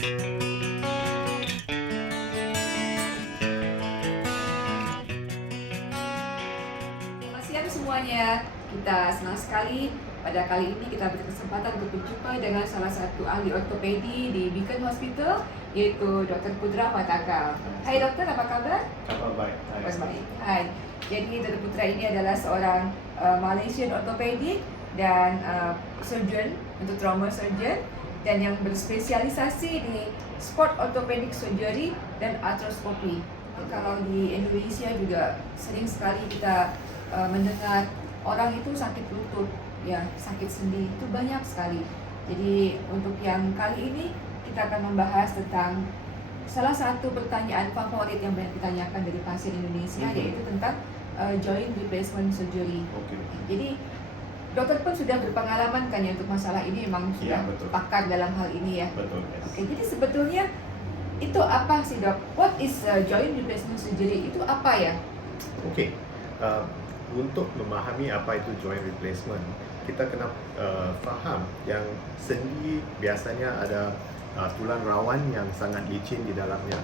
Selamat siang semuanya. Kita senang sekali pada kali ini kita berkesempatan untuk berjumpa dengan salah satu ahli ortopedi di Beacon Hospital, yaitu Dr. Putra Watakal. Hai dokter, apa kabar? Kabar baik. Kabar baik. Hai. Jadi Dr. Putra ini adalah seorang Malaysian ortopedi dan surgeon untuk trauma surgeon, dan yang berspesialisasi di sport orthopedic surgery dan arthroskopi. Kalau di Indonesia juga sering sekali kita mendengar orang itu sakit lutut, ya sakit sendi, itu banyak sekali. Jadi untuk yang kali ini kita akan membahas tentang salah satu pertanyaan favorit yang banyak ditanyakan dari pasien Indonesia, yaitu tentang joint replacement surgery. Oke. Jadi dokter pun sudah berpengalaman kan ya untuk masalah ini, memang sudah pakar dalam hal ini ya. Betul. Yes. Oke, jadi sebetulnya itu apa sih dok? What is joint replacement surgery? Itu apa ya? Oke. Untuk memahami apa itu joint replacement, kita kena faham yang sendi biasanya ada tulang rawan yang sangat licin di dalamnya.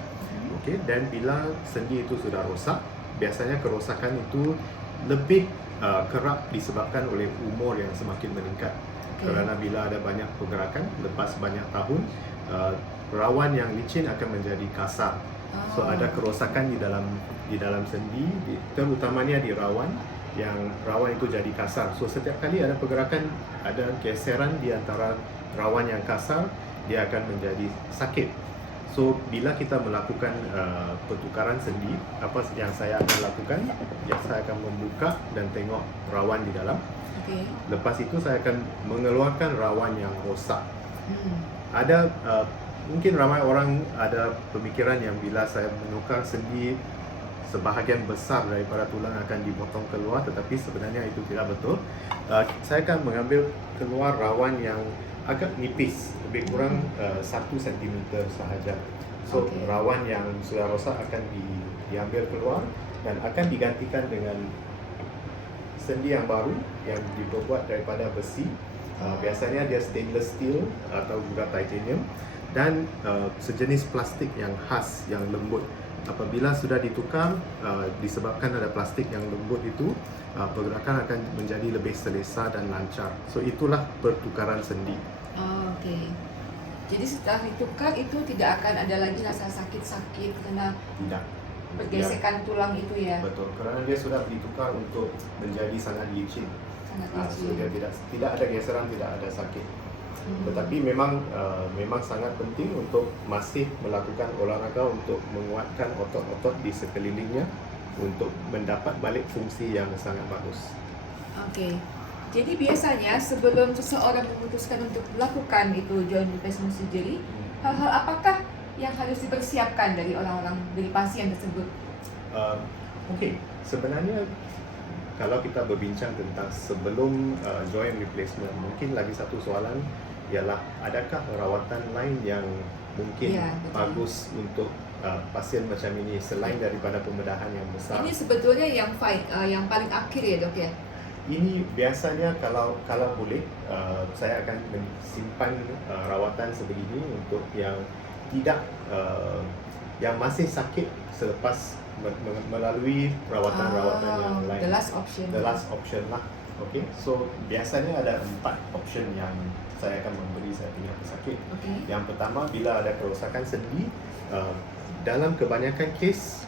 Okey, dan bila sendi itu sudah rosak, biasanya kerosakan itu lebih kerap disebabkan oleh umur yang semakin meningkat. Kerana bila ada banyak pergerakan lepas banyak tahun, rawan yang licin akan menjadi kasar. So ada kerosakan di dalam sendi, terutamanya di rawan, yang rawan itu jadi kasar. So setiap kali ada pergerakan, ada geseran di antara rawan yang kasar, dia akan menjadi sakit. So bila kita melakukan pertukaran sendi, apa yang saya akan lakukan? Ya, saya akan membuka dan tengok rawan di dalam. Okay. Lepas itu saya akan mengeluarkan rawan yang rosak. Ada mungkin ramai orang ada pemikiran yang bila saya menukar sendi, sebahagian besar daripada tulang akan dipotong keluar, tetapi sebenarnya itu tidak betul. Saya akan mengambil keluar rawan yang agak nipis, lebih kurang 1 cm sahaja. So rawan yang sudah rosak akan diambil keluar dan akan digantikan dengan sendi yang baru yang dibuat daripada besi. Biasanya dia stainless steel atau juga titanium, dan sejenis plastik yang khas, yang lembut. Apabila sudah ditukar, disebabkan ada plastik yang lembut itu, pergerakan akan menjadi lebih selesa dan lancar. So itulah pertukaran sendi. Okey. Jadi setelah ditukar itu tidak akan ada lagi rasa sakit-sakit karena Tidak. bergesekan tulang itu ya. Betul, kerana dia sudah ditukar untuk menjadi sangat licin. Sangat So licin. dia tidak ada geseran, tidak ada sakit. Tetapi memang sangat penting untuk masih melakukan olahraga untuk menguatkan otot-otot di sekelilingnya untuk mendapat balik fungsi yang sangat bagus. Okey. Jadi biasanya sebelum seseorang memutuskan untuk melakukan itu joint replacement surgery, hal-hal apakah yang harus dipersiapkan dari dari pasien tersebut? Okey, sebenarnya kalau kita berbincang tentang sebelum joint replacement, mungkin lagi satu soalan ialah adakah rawatan lain yang mungkin bagus untuk pasien macam ini selain daripada pembedahan yang besar. Ini sebetulnya yang paling akhir ya dok ya? Ini biasanya kalau boleh, saya akan simpan rawatan sebegini untuk yang tidak yang masih sakit selepas melalui rawatan-rawatan yang lain. The last option lah. Okay, so biasanya ada 4 option yang saya akan memberi saya punya pesakit. Yang pertama, bila ada kerosakan sendi, dalam kebanyakan kes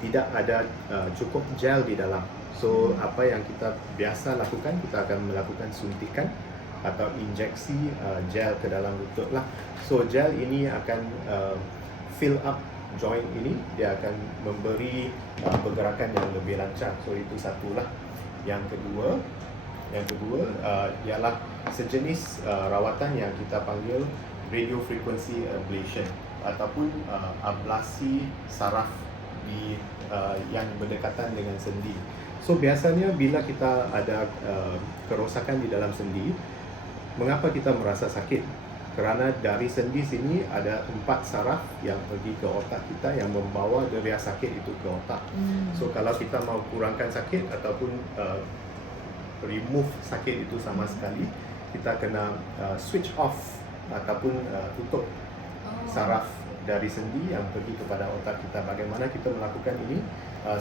tidak ada cukup gel di dalam. So apa yang kita biasa lakukan, kita akan melakukan suntikan atau injeksi gel ke dalam lutut lah. So gel ini akan fill up joint ini, dia akan memberi pergerakan yang lebih lancar. So itu satulah. Yang kedua ialah sejenis rawatan yang kita panggil radio frequency ablation ataupun ablasi saraf yang berdekatan dengan sendi. So biasanya bila kita ada kerosakan di dalam sendi, mengapa kita merasa sakit? Kerana dari sendi sini ada 4 saraf yang pergi ke otak kita yang membawa deria sakit itu ke otak. So kalau kita mau kurangkan sakit ataupun remove sakit itu sama sekali, kita kena switch off ataupun tutup saraf dari sendi yang pergi kepada otak kita. Bagaimana kita melakukan ini?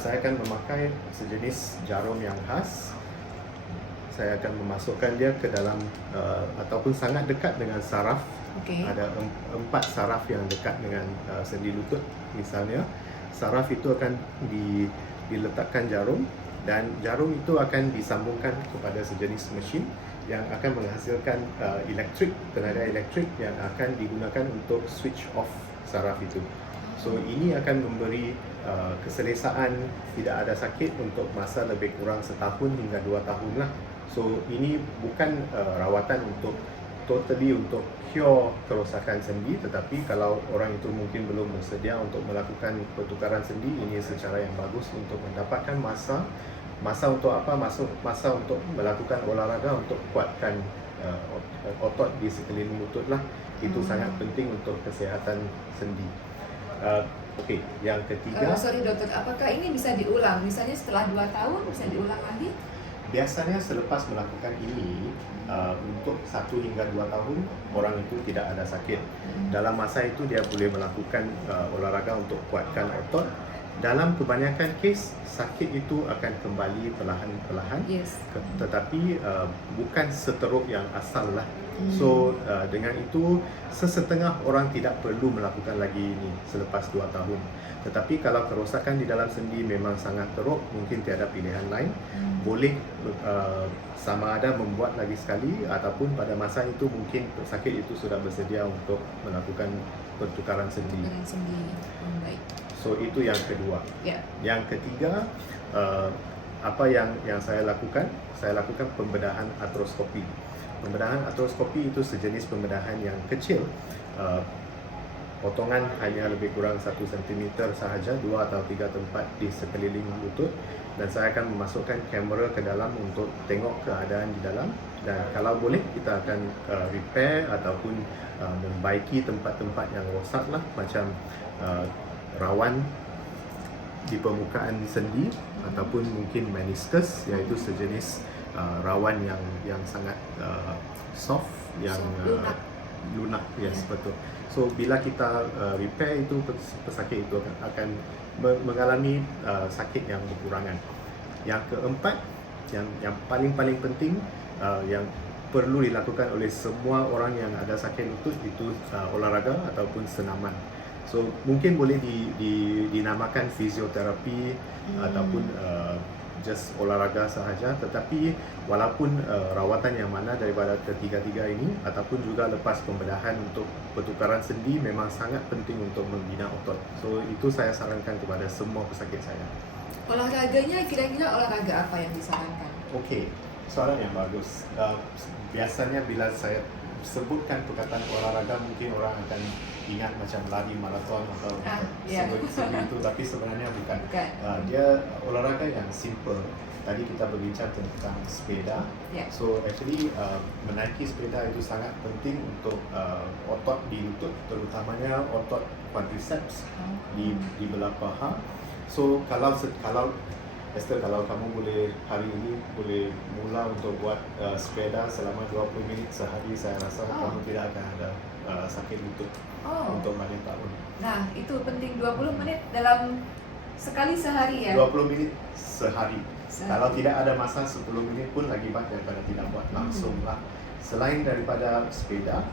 Saya akan memakai sejenis jarum yang khas. Saya akan memasukkan dia ke dalam ataupun sangat dekat dengan saraf. Okey. Ada 4 saraf yang dekat dengan sendi lutut misalnya. Saraf itu akan diletakkan jarum, dan jarum itu akan disambungkan kepada sejenis mesin yang akan menghasilkan tenaga elektrik yang akan digunakan untuk switch off saraf itu. So ini akan memberi keselesaan, tidak ada sakit untuk masa lebih kurang setahun hingga 2 tahun lah. So ini bukan rawatan untuk untuk cure kerosakan sendi, tetapi kalau orang itu mungkin belum bersedia untuk melakukan pertukaran sendi, ini secara yang bagus untuk mendapatkan masa untuk apa? Masa untuk melakukan olahraga untuk kuatkan otot di sekeliling lutut lah. Itu sangat penting untuk kesihatan sendi. Okey, yang ketiga, Sorry doktor, apakah ini bisa diulang? Misalnya setelah 2 tahun bisa diulang lagi? biasanya selepas melakukan ini untuk 1 hingga 2 tahun orang itu tidak ada sakit. Dalam masa itu dia boleh melakukan olahraga untuk kuatkan otot. Dalam kebanyakan kes sakit itu akan kembali perlahan-perlahan. Yes. Tetapi bukan seteruk yang asal lah. So dengan itu sesetengah orang tidak perlu melakukan lagi ini selepas 2 tahun. Tetapi kalau kerosakan di dalam sendi memang sangat teruk, mungkin tiada pilihan lain, boleh sama ada membuat lagi sekali, ataupun pada masa itu mungkin pesakit itu sudah bersedia untuk melakukan pertukaran sendi. Dengan sendi. Baik. So itu yang kedua. Ya. Yang ketiga, apa yang saya lakukan? Saya lakukan pembedahan artroskopi. Pembedahan artroskopi itu sejenis pembedahan yang kecil. Potongan hanya lebih kurang 1 cm sahaja, 2 atau 3 tempat di sekeliling lutut, dan saya akan memasukkan kamera ke dalam untuk tengok keadaan di dalam, dan kalau boleh kita akan repair ataupun membaiki tempat-tempat yang rosak lah, macam rawan di permukaan sendi ataupun mungkin meniscus, iaitu sejenis rawan yang sangat soft, yang lunak. Yes, betul. So bila kita repair itu, pesakit itu akan mengalami sakit yang berkurangan. Yang keempat, yang paling penting, yang perlu dilakukan oleh semua orang yang ada sakit lutut, itu olahraga ataupun senaman. So mungkin boleh dinamakan fisioterapi ataupun just olahraga sahaja, tetapi walaupun rawatan yang mana daripada ketiga-tiga ini, ataupun juga lepas pembedahan untuk pertukaran sendi, memang sangat penting untuk membina otot. So itu saya sarankan kepada semua pesakit saya. Olahraganya kira-kira olahraga apa yang disarankan? Okey, soalan yang bagus. Biasanya bila saya sebutkan perkataan olahraga, mungkin orang akan ingat macam lari maraton atau seperti itu, tapi sebenarnya bukan. Dia olahraga yang simple. Tadi kita berbincang tentang sepeda. So actually menaiki sepeda itu sangat penting untuk otot di lutut, terutamanya otot quadriceps di belah paha. So kalau Esther, kalau kamu boleh hari ini boleh mula untuk buat sepeda selama 20 minit sehari, saya rasa kamu tidak akan ada sakit lutut untuk banyak tahun. Nah, itu penting, 20 menit dalam sekali sehari ya? 20 menit sehari. Kalau tidak ada masa, 10 menit pun lagi baik daripada tidak buat langsung lah. Selain daripada sepeda,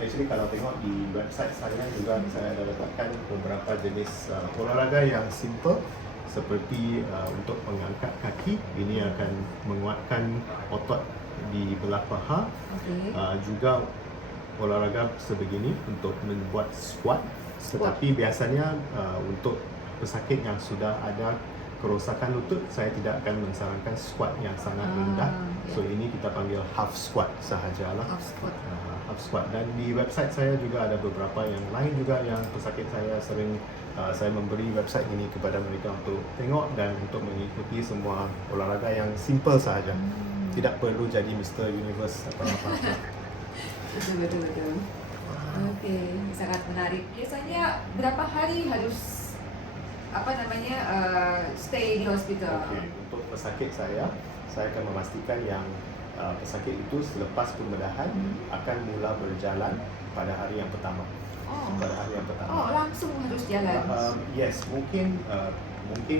actually kalau tengok di website saya juga, saya ada letakkan beberapa jenis olahraga yang simple, seperti untuk mengangkat kaki. Ini akan menguatkan otot di belah paha. Juga olahraga sebegini untuk membuat squat. Tetapi biasanya untuk pesakit yang sudah ada kerosakan lutut, saya tidak akan mensarankan squat yang sangat rendah. So ini kita panggil half squat sahajalah. Half squat. Dan di website saya juga ada beberapa yang lain juga yang pesakit saya sering saya memberi website ini kepada mereka untuk tengok dan untuk mengikuti semua olahraga yang simple sahaja. Tidak perlu jadi Mr. Universe atau apa-apa. Betul. Okey, sangat menarik. Biasanya berapa hari harus stay di hospital? Okey, untuk pesakit saya akan memastikan yang pesakit itu selepas pembedahan akan mula berjalan pada hari yang pertama. Oh, Pada hari yang pertama. oh langsung harus jalan. Yes, mungkin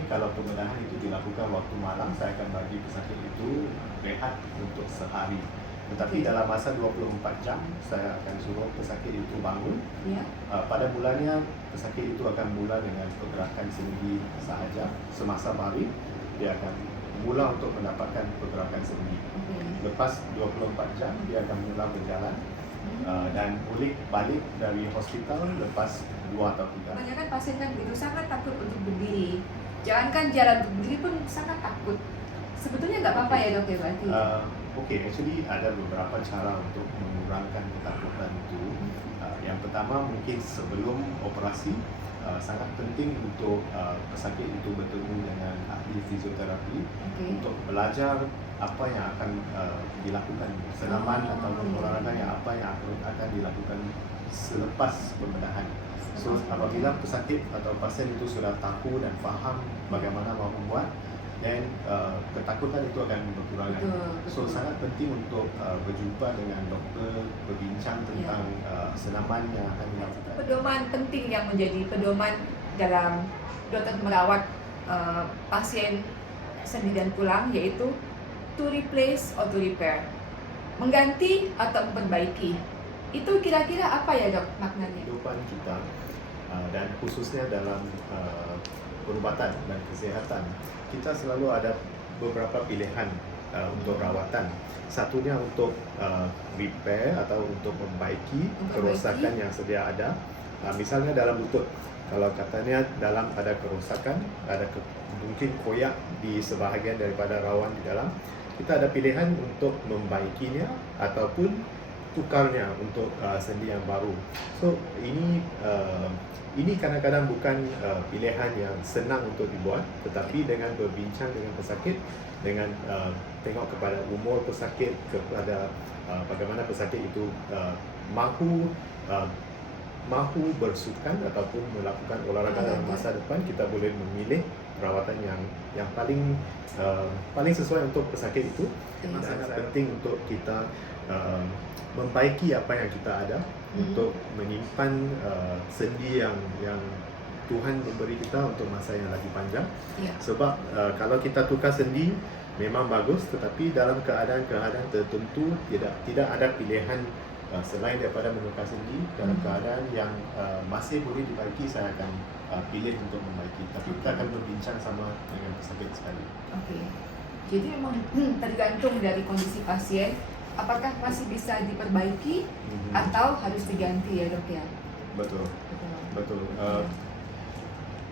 kalau pembedahan itu dilakukan waktu malam, saya akan bagi pesakit itu rehat untuk sehari. Tetapi Okey. dalam masa 24 jam, saya akan suruh pesakit itu bangun. Ya. Pada mulanya, pesakit itu akan mula dengan pergerakan sendi sahaja. Semasa baring, dia akan mula untuk mendapatkan pergerakan sendi. Okey. Lepas 24 jam, dia akan mula berjalan dan balik dari hospital lepas 2 atau 3. Kebanyakan pasien kan begitu sangat takut untuk berdiri. Jangankan jalan, untuk berdiri pun sangat takut. Sebetulnya nggak apa-apa ya dok ya berarti? Actually ada beberapa cara untuk mengurangkan ketakutan itu. Yang pertama mungkin sebelum operasi, sangat penting untuk pesakit itu bertemu dengan ahli fizioterapi untuk belajar apa yang akan dilakukan, senaman ataupun olahraga yang akan dilakukan selepas pembedahan. So apabila pesakit atau pasien itu sudah tahu dan faham bagaimana mau membuat, dan ketakutan itu akan berkurang. So sangat penting untuk berjumpa dengan doktor, berbincang tentang senaman yang akan dilakukan. Pedoman penting yang menjadi pedoman dalam dokter merawat pasien sendi dan tulang, yaitu to replace or to repair, mengganti atau memperbaiki. Itu kira-kira apa ya dok maknanya? Kehidupan kita dan khususnya dalam perubatan dan kesihatan, kita selalu ada beberapa pilihan untuk rawatan. Satunya untuk repair atau untuk membaiki kerosakan yang sedia ada. Misalnya dalam lutut, kalau katanya dalam ada kerosakan, mungkin koyak di sebahagian daripada rawan di dalam, kita ada pilihan untuk membaikinya ataupun tukarnya untuk sendi yang baru. So ini kadang-kadang bukan pilihan yang senang untuk dibuat, tetapi dengan berbincang dengan pesakit, dengan tengok kepada umur pesakit, kepada bagaimana pesakit itu mahu bersukan ataupun melakukan olahraga dalam masa depan, kita boleh memilih perawatan yang paling sesuai untuk pesakit itu. Sangat penting untuk kita membaiki apa yang kita ada, untuk menyimpan sendi yang Tuhan memberi kita untuk masa yang lagi panjang. Sebab kalau kita tukar sendi memang bagus, tetapi dalam keadaan-keadaan tertentu tidak ada pilihan selain daripada menukar sendi. Dalam keadaan yang masih boleh dibaiki, saya akan pilih untuk membaiki. Tapi kita akan berbincang sama dengan pesakit sekali. Okey. Jadi memang tergantung dari kondisi pasien, apakah masih bisa diperbaiki atau harus diganti ya dok ya? Betul.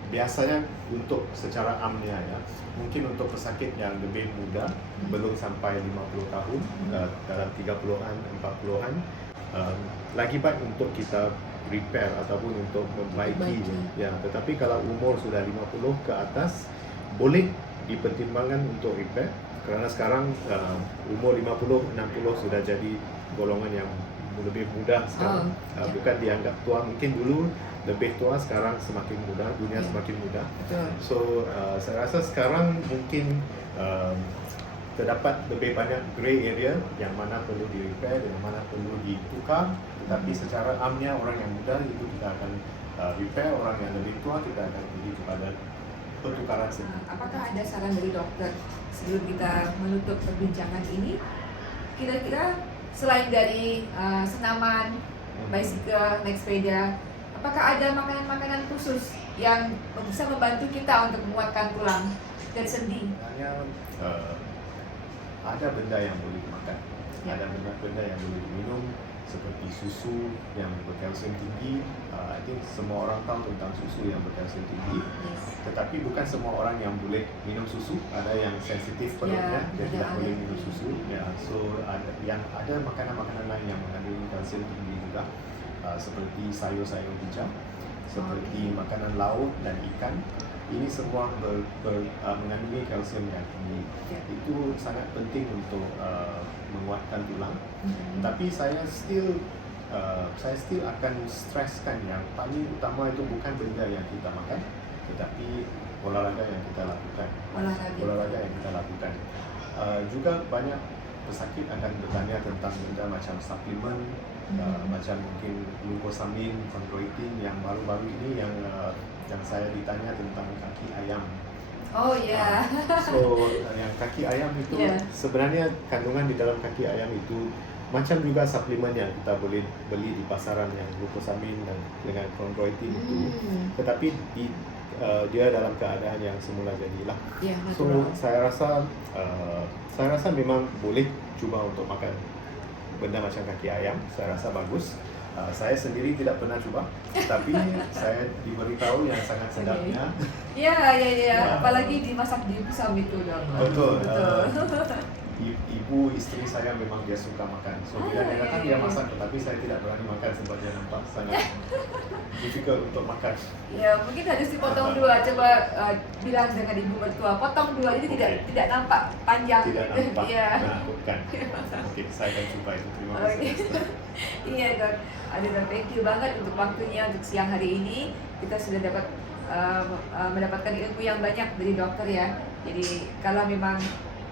Biasanya untuk secara amnya ya, mungkin untuk pesakit yang lebih muda, belum sampai 50 tahun, dalam 30-an, 40-an, lagi baik untuk kita repair ataupun untuk membaiki. Ya, tetapi kalau umur sudah 50 ke atas, boleh dipertimbangkan untuk repair, kerana sekarang umur 50-60 sudah jadi golongan yang lebih mudah sekarang. Bukan dianggap tua, mungkin dulu lebih tua, sekarang semakin mudah, dunia semakin mudah. So saya rasa sekarang mungkin terdapat lebih banyak grey area yang mana perlu di repair dan yang mana perlu ditukar. Tetapi secara amnya orang yang muda itu kita akan repair, orang yang lebih tua kita akan pergi kepada pertukaran sendi. Apakah ada saran dari dokter sebelum kita menutup perbincangan ini? Kira-kira selain dari senaman, bicycle, naik sepeda, apakah ada makanan-makanan khusus yang bisa membantu kita untuk menguatkan tulang dan sendi? Sebenarnya ada benda yang boleh dimakan, ada benda yang boleh diminum, seperti susu yang berkalsium tinggi. I think semua orang tahu tentang susu yang berkalsium tinggi. Tetapi bukan semua orang yang boleh minum susu. Ada yang sensitif perutnya, dia tidak boleh minum susu. So ada makanan-makanan lain yang mengandung kalsium tinggi juga, seperti sayur-sayur hijau, seperti makanan laut dan ikan. Ini semua mengandungi kalsium yang tinggi. Itu sangat penting untuk menguatkan tulang. Tapi saya still akan stresskan yang paling utama itu bukan benda yang kita makan, tetapi olahraga yang kita lakukan. Juga banyak pesakit akan bertanya tentang benda macam suplemen macam mungkin glucosamine, chondroitin yang baru-baru ini yang saya ditanya tentang kaki ayam. Oh ya. So yang kaki ayam itu Yeah. sebenarnya kandungan di dalam kaki ayam itu macam juga suplemen yang kita boleh beli di pasaran yang glucosamine dan dengan chondroitin itu, tetapi dia dalam keadaan yang semula jadilah. Ya, So natural. saya rasa memang boleh cuba untuk makan benda macam kaki ayam. Saya rasa bagus. Saya sendiri tidak pernah cuba, tapi saya diberitahu yang sangat sedapnya. Ya. Ya. Apalagi dimasak di pisang itu dong. Betul. Betul. Ibu istri saya memang dia suka makan. So bila dia datang dia masak, tetapi saya tidak berani makan sebab dia nampak sangat difficult untuk makan. Ya, mungkin harus dipotong dua. Coba bilang dengan ibu mertua, potong dua, jadi tidak nampak panjang. Tidak nampak Iya. menakutkan. Oke, saya akan coba itu. Terima kasih. Oke. Iya dok. Aduh, thank you banget untuk waktunya untuk siang hari ini. Kita sudah dapat mendapatkan ilmu yang banyak dari dokter ya. Jadi kalau memang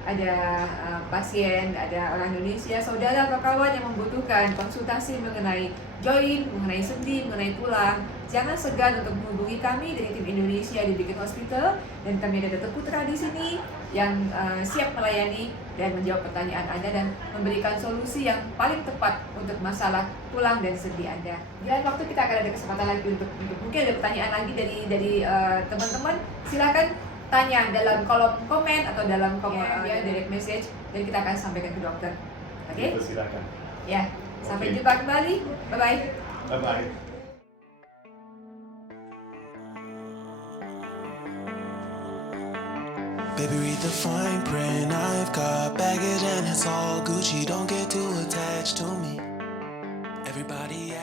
ada pasien, ada orang Indonesia, saudara atau kawan yang membutuhkan konsultasi mengenai joint, mengenai sendi, mengenai tulang, jangan segan untuk menghubungi kami dari tim Indonesia di Beacon Hospital, dan kami ada Dr. Putra di sini yang siap melayani dan menjawab pertanyaan Anda dan memberikan solusi yang paling tepat untuk masalah tulang dan sendi Anda. Di lain waktu kita akan ada kesempatan lagi untuk mungkin ada pertanyaan lagi dari teman-teman. Silakan tanya dalam kolom komen atau dalam direct message, dan kita akan sampaikan ke dokter. Oke? Silakan. Ya. Sampai Oke. jumpa kembali. Bye bye. Bye bye. Baby, read the fine print. I've got baggage and it's all Gucci. Don't get too attached to me. Everybody